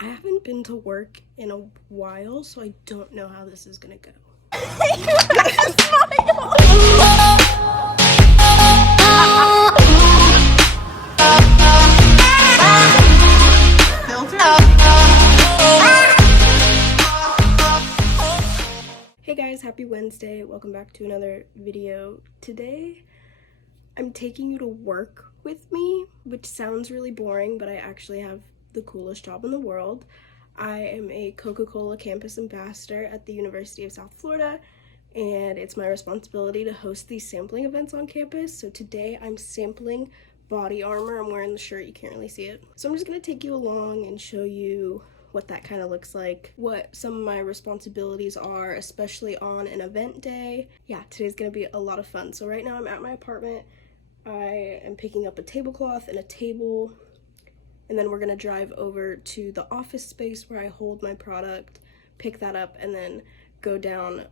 I haven't been to work in a while, so I don't know how this is gonna go. Hey guys, happy Wednesday. Welcome back to another video. Today, I'm taking you to work with me, which sounds really boring, but I actually have the coolest job in the world. I am a Coca-Cola Campus Ambassador at the University of South Florida, and it's my responsibility to host these sampling events on campus. So today I'm sampling body armor. I'm wearing the shirt, you can't really see it. So I'm just gonna take you along and show you what that kind of looks like, what some of my responsibilities are, especially on an event day. Yeah, today's gonna be a lot of fun. So right now I'm at my apartment. I am picking up a tablecloth and a table, and then we're gonna drive over to the office space where I hold my product, pick that up, and then go down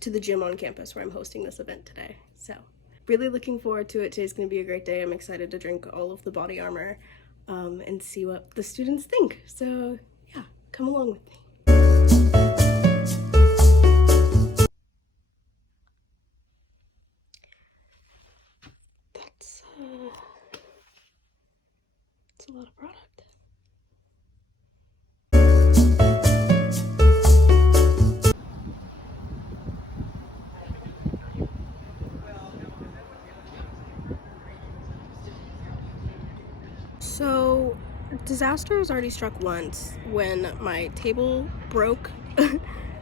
to the gym on campus where I'm hosting this event today. So really looking forward to it. Today's gonna be a great day. I'm excited to drink all of the body armor and see what the students think. So yeah, come along with me. That's a lot of product. So, disaster has already struck once when my table broke,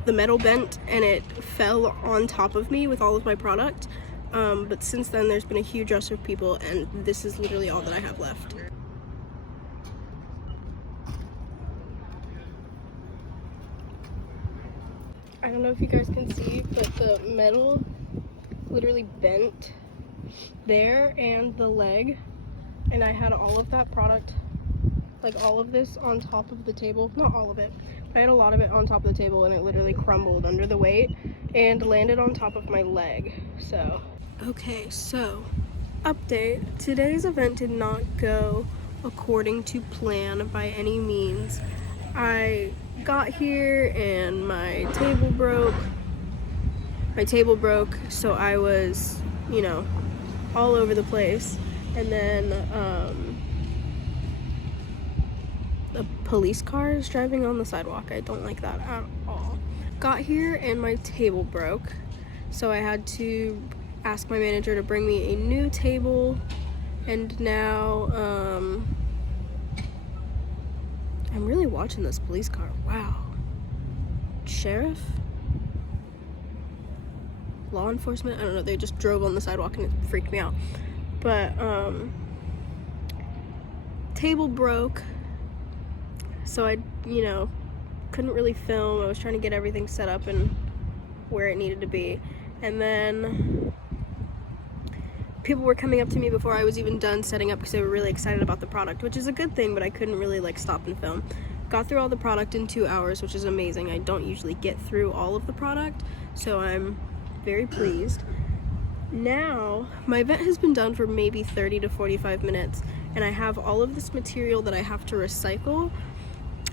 the metal bent, and it fell on top of me with all of my product. But since then, there's been a huge rush of people, and this is literally all that I have left. I don't know if you guys can see, but the metal literally bent there and the leg. And I had all of that product, like all of this on top of the table. Not all of it, but I had a lot of it on top of the table, and it literally crumbled under the weight and landed on top of my leg. So, okay, so update. Today's event did not go according to plan by any means. I got here and my table broke. So I was, you know, all over the place. And then a police car is driving on the sidewalk. I don't like that at all. Got here and my table broke, so I had to ask my manager to bring me a new table. And now I'm really watching this police car. Wow. Sheriff? Law enforcement? I don't know, they just drove on the sidewalk and it freaked me out. But table broke, so I, you know, couldn't really film. I was trying to get everything set up and where it needed to be. And then people were coming up to me before I was even done setting up because they were really excited about the product, which is a good thing, but I couldn't really like stop and film. Got through all the product in 2 hours, which is amazing. I don't usually get through all of the product, so I'm very pleased. Now, my event has been done for maybe 30 to 45 minutes, and I have all of this material that I have to recycle.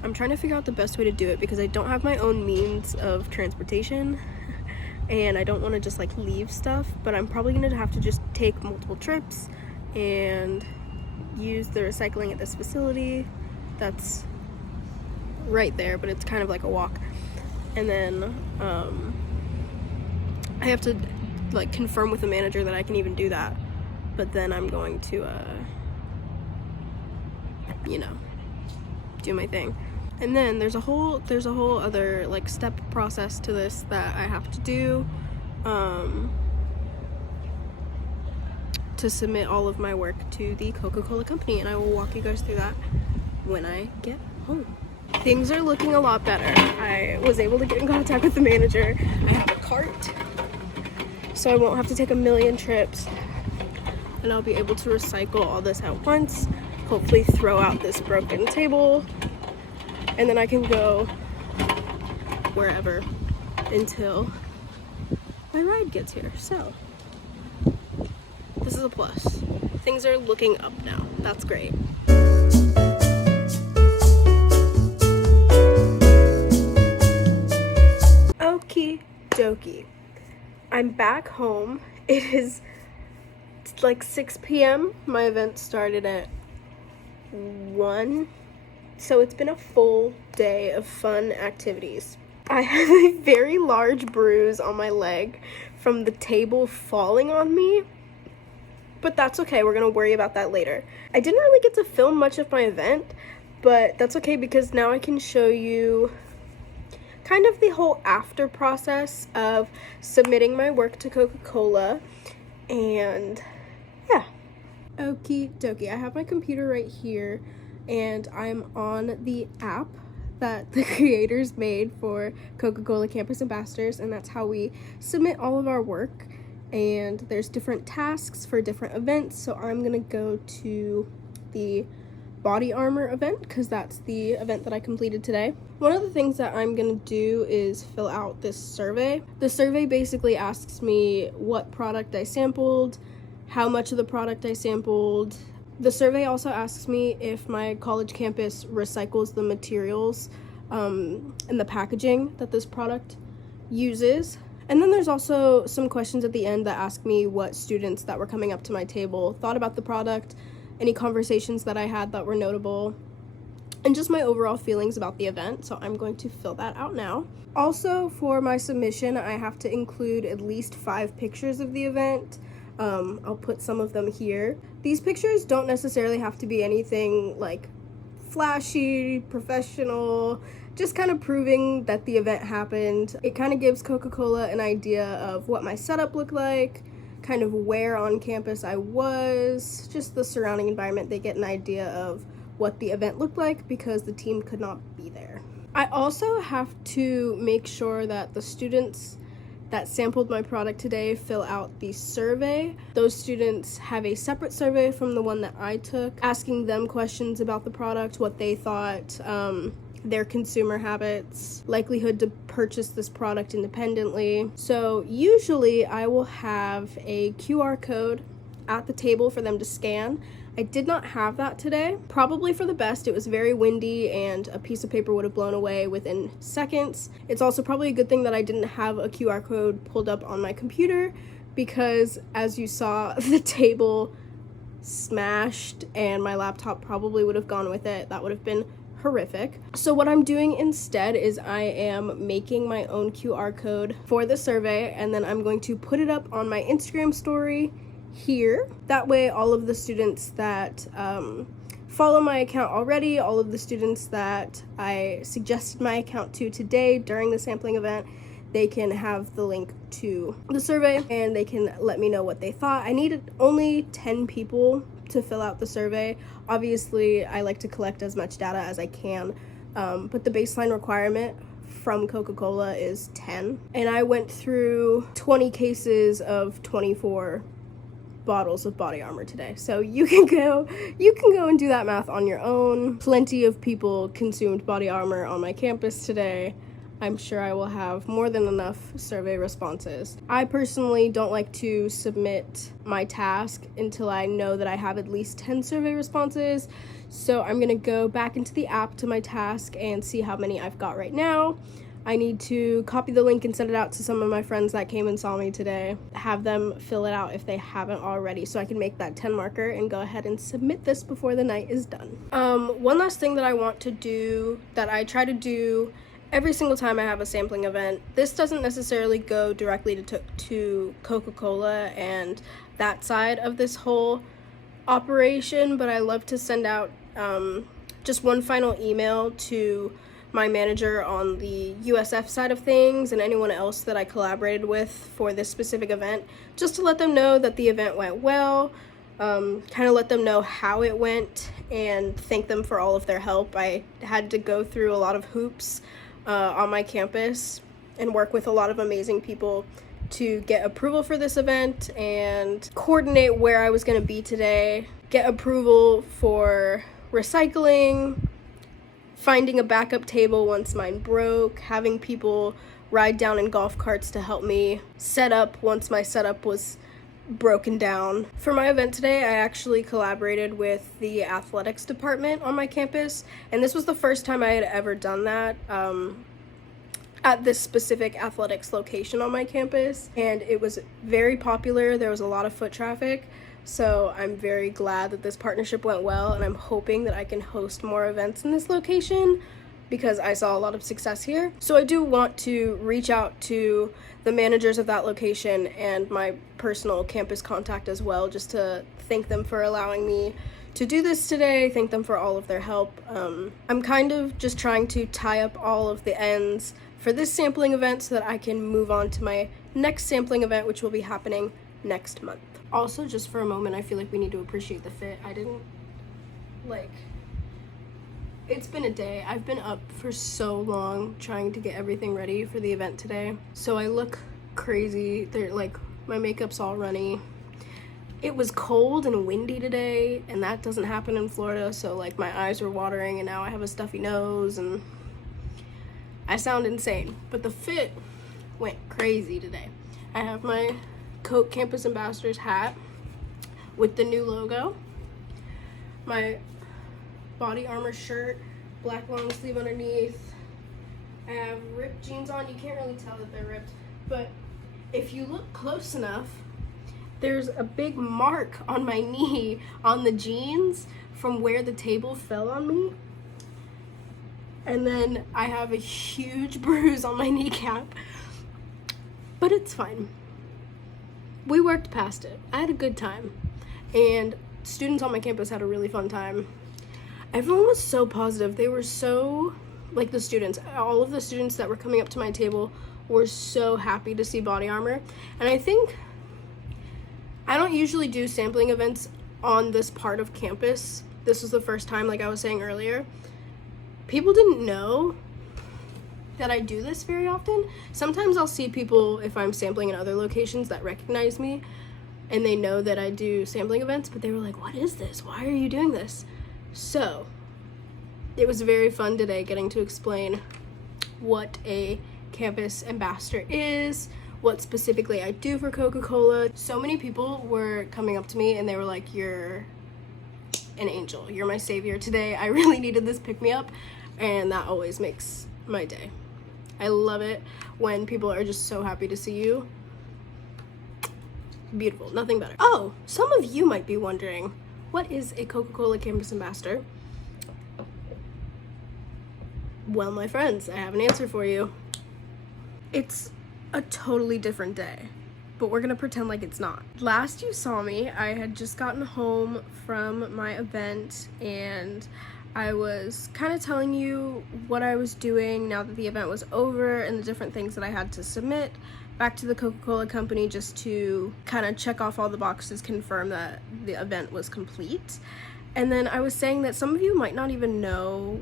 I'm trying to figure out the best way to do it because I don't have my own means of transportation, and I don't want to just like leave stuff, but I'm probably going to have to just take multiple trips and use the recycling at this facility that's right there, but it's kind of like a walk. And then I have to like confirm with the manager that I can even do that, but then I'm going to you know, do my thing. And then there's a whole other like step process to this that I have to do to submit all of my work to the Coca-Cola company, and I will walk you guys through that when I get home. Things are looking a lot better. I was able to get in contact with the manager. I have a cart, so I won't have to take a million trips, and I'll be able to recycle all this at once, hopefully throw out this broken table, and then I can go wherever until my ride gets here. So this is a plus. Things are looking up now. That's great. I'm back home. It is like 6 p.m. My event started at 1. So it's been a full day of fun activities. I have a very large bruise on my leg from the table falling on me, but that's okay. We're gonna worry about that later. I didn't really get to film much of my event, but that's okay because now I can show you kind of the whole after process of submitting my work to Coca-Cola, and yeah. Okie dokie, I have my computer right here and I'm on the app that the creators made for Coca-Cola Campus Ambassadors, and that's how we submit all of our work. And there's different tasks for different events, so I'm gonna go to the BODYARMOR event because that's the event that I completed today. One of the things that I'm gonna do is fill out this survey. The survey basically asks me what product I sampled, how much of the product I sampled. The survey also asks me if my college campus recycles the materials and the packaging that this product uses. And then there's also some questions at the end that ask me what students that were coming up to my table thought about the product, any conversations that I had that were notable, and just my overall feelings about the event. So I'm going to fill that out now. Also, for my submission, I have to include at least 5 pictures of the event. I'll put some of them here. These pictures don't necessarily have to be anything like flashy, professional, just kind of proving that the event happened. It kind of gives Coca-Cola an idea of what my setup looked like, kind of where on campus I was, just the surrounding environment. They get an idea of what the event looked like because the team could not be there. I also have to make sure that the students that sampled my product today fill out the survey. Those students have a separate survey from the one that I took, asking them questions about the product, what they thought, their consumer habits, likelihood to purchase this product independently. So usually I will have a QR code at the table for them to scan. I did not have that today, probably for the best. It was very windy and a piece of paper would have blown away within seconds. It's also probably a good thing that I didn't have a QR code pulled up on my computer because, as you saw, the table smashed and my laptop probably would have gone with it. That would have been horrific. So what I'm doing instead is I am making my own QR code for the survey, and then I'm going to put it up on my Instagram story here. That way all of the students that follow my account already, all of the students that I suggested my account to today during the sampling event, they can have the link to the survey and they can let me know what they thought. I needed only 10 people to fill out the survey. Obviously, I like to collect as much data as I can, but the baseline requirement from Coca-Cola is 10. And I went through 20 cases of 24 bottles of BODYARMOR today. So you can go and do that math on your own. Plenty of people consumed BODYARMOR on my campus today. I'm sure I will have more than enough survey responses. I personally don't like to submit my task until I know that I have at least 10 survey responses. So I'm gonna go back into the app to my task and see how many I've got right now. I need to copy the link and send it out to some of my friends that came and saw me today. Have them fill it out if they haven't already, so I can make that 10 marker and go ahead and submit this before the night is done. One last thing that I want to do, that I try to do every single time I have a sampling event, this doesn't necessarily go directly to Coca-Cola and that side of this whole operation, but I love to send out just one final email to my manager on the USF side of things and anyone else that I collaborated with for this specific event, just to let them know that the event went well, kind of let them know how it went and thank them for all of their help. I had to go through a lot of hoops on my campus and work with a lot of amazing people to get approval for this event and coordinate where I was going to be today, get approval for recycling, finding a backup table once mine broke, having people ride down in golf carts to help me set up once my setup was broken down. For my event today, I actually collaborated with the athletics department on my campus, and this was the first time I had ever done that. at this specific athletics location on my campus, and it was very popular. There was a lot of foot traffic, so I'm very glad that this partnership went well, and I'm hoping that I can host more events in this location because I saw a lot of success here. So I do want to reach out to the managers of that location and my personal campus contact as well, just to thank them for allowing me to do this today, thank them for all of their help. I'm kind of just trying to tie up all of the ends for this sampling event so that I can move on to my next sampling event, which will be happening next month. Also, just for a moment, I feel like we need to appreciate the fit. It's been a day. I've been up for so long trying to get everything ready for the event today. So I look crazy. My makeup's all runny. It was cold and windy today, and that doesn't happen in Florida, so like my eyes were watering, and now I have a stuffy nose, and I sound insane. But the fit went crazy today. I have my Coke Campus Ambassador's hat with the new logo, my BODYARMOR shirt, black long sleeve underneath. I have ripped jeans on. You can't really tell that they're ripped, but if you look close enough, there's a big mark on my knee on the jeans from where the table fell on me. And then I have a huge bruise on my kneecap, but it's fine. We worked past it. I had a good time, and students on my campus had a really fun time. Everyone was so positive. They were so, the students, all of the students that were coming up to my table were so happy to see BODYARMOR. And I think I don't usually do sampling events on this part of campus. This was the first time, like I was saying earlier. People didn't know that I do this very often. Sometimes I'll see people, if I'm sampling in other locations, that recognize me, and they know that I do sampling events, but they were like, what is this? Why are you doing this? So it was very fun today getting to explain what a campus ambassador is, what specifically I do for Coca-Cola. So many people were coming up to me and they were like, you're an angel, you're my savior today. I really needed this pick-me-up, and that always makes my day. I love it when people are just so happy to see you. Beautiful, nothing better. Oh, some of you might be wondering, what is a Coca-Cola Campus Ambassador? Well, my friends, I have an answer for you. It's a totally different day, but we're gonna pretend like it's not. Last you saw me, I had just gotten home from my event, and I was kind of telling you what I was doing now that the event was over and the different things that I had to submit back to the Coca-Cola company just to kind of check off all the boxes, confirm that the event was complete. And then I was saying that some of you might not even know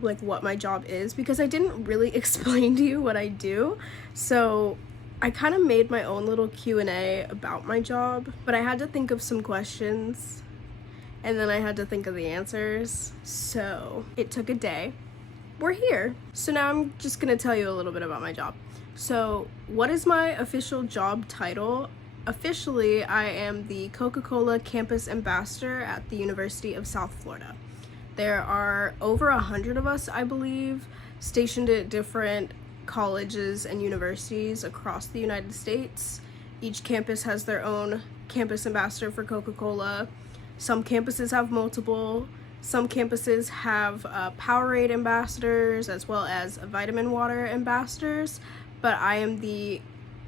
what my job is, because I didn't really explain to you what I do. So I kind of made my own little Q&A about my job, but I had to think of some questions, and then I had to think of the answers. So it took a day. We're here. So now I'm just gonna tell you a little bit about my job. So what is my official job title? Officially, I am the Coca-Cola Campus Ambassador at the University of South Florida. There are over 100 of us, I believe, stationed at different colleges and universities across the United States. Each campus has their own campus ambassador for Coca-Cola. Some campuses have multiple. Some campuses have Powerade ambassadors as well as vitamin water ambassadors, but I am the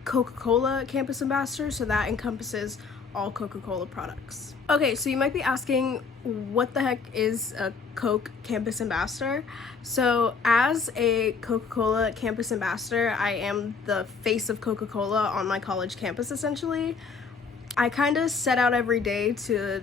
Coca-Cola Campus Ambassador, so that encompasses all Coca-Cola products. Okay, so you might be asking, what the heck is a Coke Campus Ambassador? So as a Coca-Cola Campus Ambassador, I am the face of Coca-Cola on my college campus, essentially. I kind of set out every day to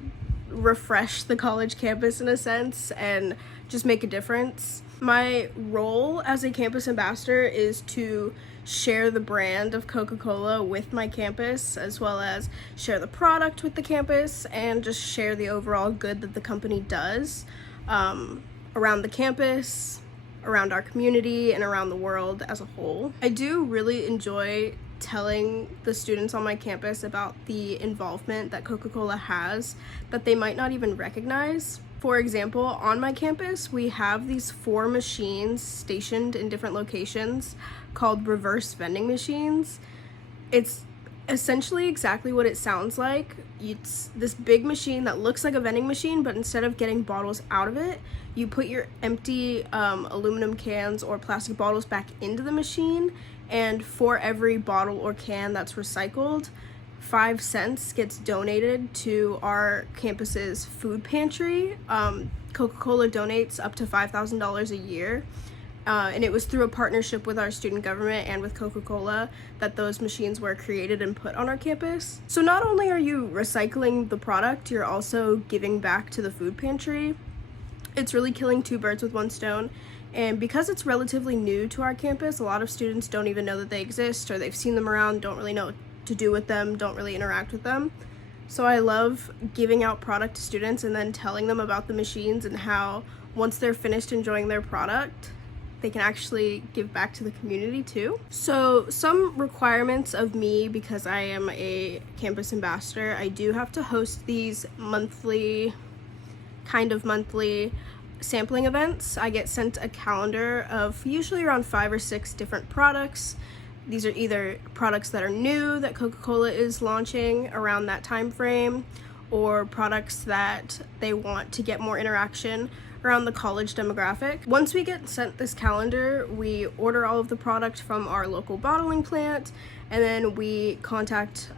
refresh the college campus in a sense and just make a difference. My role as a campus ambassador is to share the brand of Coca-Cola with my campus, as well as share the product with the campus and just share the overall good that the company does around the campus, around our community, and around the world as a whole. I do really enjoy telling the students on my campus about the involvement that Coca-Cola has that they might not even recognize. For example, on my campus, we have these 4 machines stationed in different locations called reverse vending machines. It's essentially exactly what it sounds like. It's this big machine that looks like a vending machine, but instead of getting bottles out of it, you put your empty aluminum cans or plastic bottles back into the machine, and for every bottle or can that's recycled, 5 cents gets donated to our campus's food pantry. Coca-Cola donates up to $5,000 a year. And it was through a partnership with our student government and with Coca-Cola that those machines were created and put on our campus. So not only are you recycling the product, you're also giving back to the food pantry. It's really killing 2 birds with 1 stone. And because it's relatively new to our campus, a lot of students don't even know that they exist, or they've seen them around, don't really know what to do with them, don't really interact with them. So I love giving out product to students and then telling them about the machines and how once they're finished enjoying their product, they can actually give back to the community too. So some requirements of me, because I am a campus ambassador, I do have to host these monthly sampling events. I get sent a calendar of usually around 5 or 6 different products. These are either products that are new that Coca-Cola is launching around that time frame, or products that they want to get more interaction around the college demographic. Once we get sent this calendar, we order all of the product from our local bottling plant, and then we contact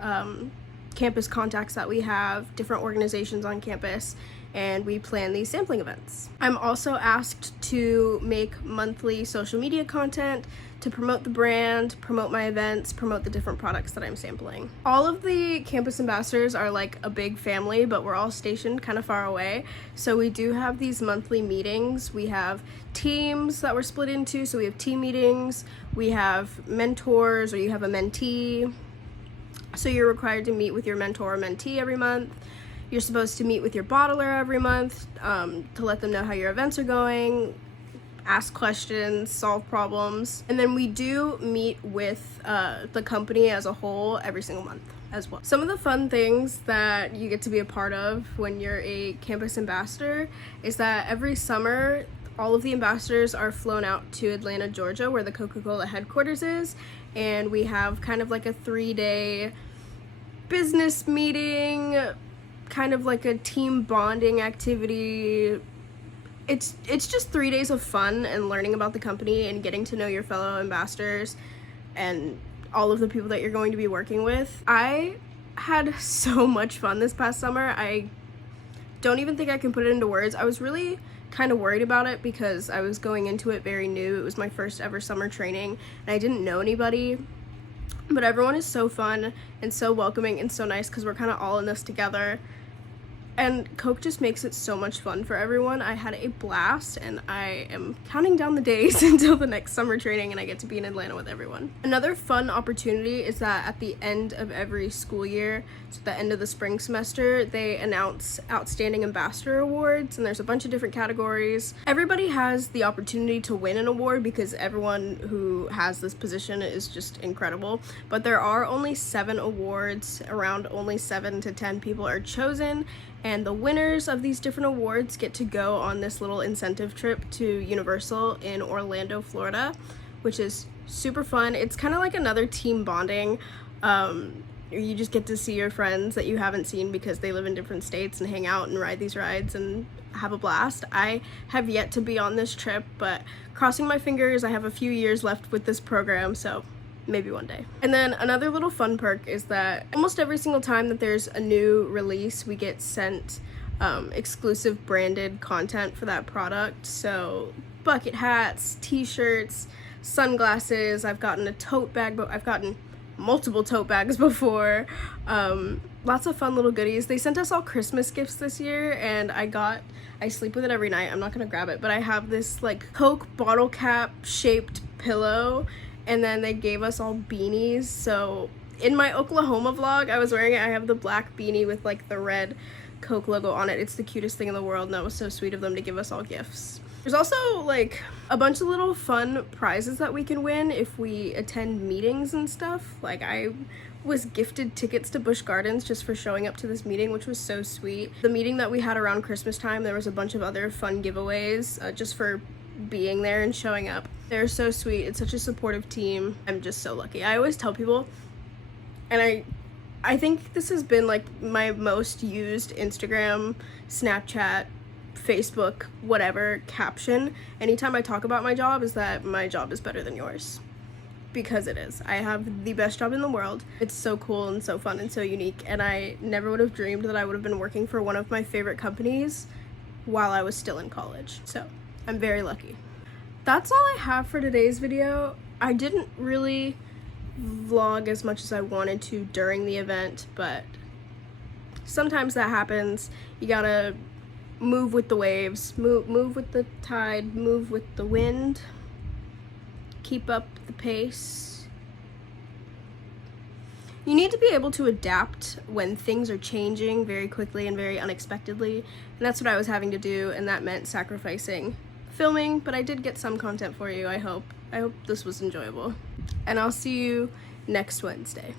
campus contacts that we have, different organizations on campus, and we plan these sampling events. I'm also asked to make monthly social media content to promote the brand, promote my events, promote the different products that I'm sampling. All of the campus ambassadors are like a big family, but we're all stationed kind of far away. So we do have these monthly meetings. We have teams that we're split into, so we have team meetings, we have mentors, or you have a mentee. So you're required to meet with your mentor or mentee every month. You're supposed to meet with your bottler every month to let them know how your events are going, ask questions, solve problems. And then we do meet with the company as a whole every single month as well. Some of the fun things that you get to be a part of when you're a campus ambassador is that every summer, all of the ambassadors are flown out to Atlanta, Georgia, where the Coca-Cola headquarters is, and we have kind of like a 3-day business meeting, kind of like a team bonding activity. It's just 3 days of fun and learning about the company and getting to know your fellow ambassadors and all of the people that you're going to be working with. I had so much fun this past summer. I don't even think I can put it into words. I was really kind of worried about it because I was going into it very new. It was my first ever summer training and I didn't know anybody. But everyone is so fun and so welcoming and so nice because we're kind of all in this together. And Coke just makes it so much fun for everyone. I had a blast and I am counting down the days until the next summer training and I get to be in Atlanta with everyone. Another fun opportunity is that at the end of every school year, so the end of the spring semester, they announce Outstanding Ambassador Awards, and there's a bunch of different categories. Everybody has the opportunity to win an award because everyone who has this position is just incredible. But there are only 7 awards, around only 7 to 10 people are chosen. And the winners of these different awards get to go on this little incentive trip to Universal in Orlando, Florida, which is super fun. It's kind of like another team bonding. You just get to see your friends that you haven't seen because they live in different states and hang out and ride these rides and have a blast. I have yet to be on this trip, but crossing my fingers, I have a few years left with this program, so maybe one day. And then another little fun perk is that almost every single time that there's a new release, we get sent exclusive branded content for that product. So bucket hats, t-shirts, sunglasses. I've gotten a tote bag, but I've gotten multiple tote bags before. Lots of fun little goodies. They sent us all Christmas gifts this year, and I sleep with it every night. I'm not gonna grab it, but I have this like Coke bottle cap shaped pillow, and then they gave us all beanies. So in my Oklahoma vlog, I was wearing it. I have the black beanie with like the red Coke logo on it. It's the cutest thing in the world, and that was so sweet of them to give us all gifts. There's also like a bunch of little fun prizes that we can win if we attend meetings and stuff. Like I was gifted tickets to Busch Gardens just for showing up to this meeting, which was so sweet. The meeting that we had around Christmas time, there was a bunch of other fun giveaways just for being there and showing up. They're so sweet. It's such a supportive team. I'm just so lucky. I always tell people, and I think this has been like my most used Instagram, Snapchat, Facebook, whatever caption anytime I talk about my job, is that my job is better than yours. Because it is. I have the best job in the world. It's so cool and so fun and so unique, and I never would have dreamed that I would have been working for one of my favorite companies while I was still in college. So I'm very lucky. That's all I have for today's video. I didn't really vlog as much as I wanted to during the event, but sometimes that happens. You gotta move with the waves, move with the tide, move with the wind. Keep up the pace. You need to be able to adapt when things are changing very quickly and very unexpectedly, and that's what I was having to do, and that meant sacrificing filming, but I did get some content for you, I hope. I hope this was enjoyable. And I'll see you next Wednesday.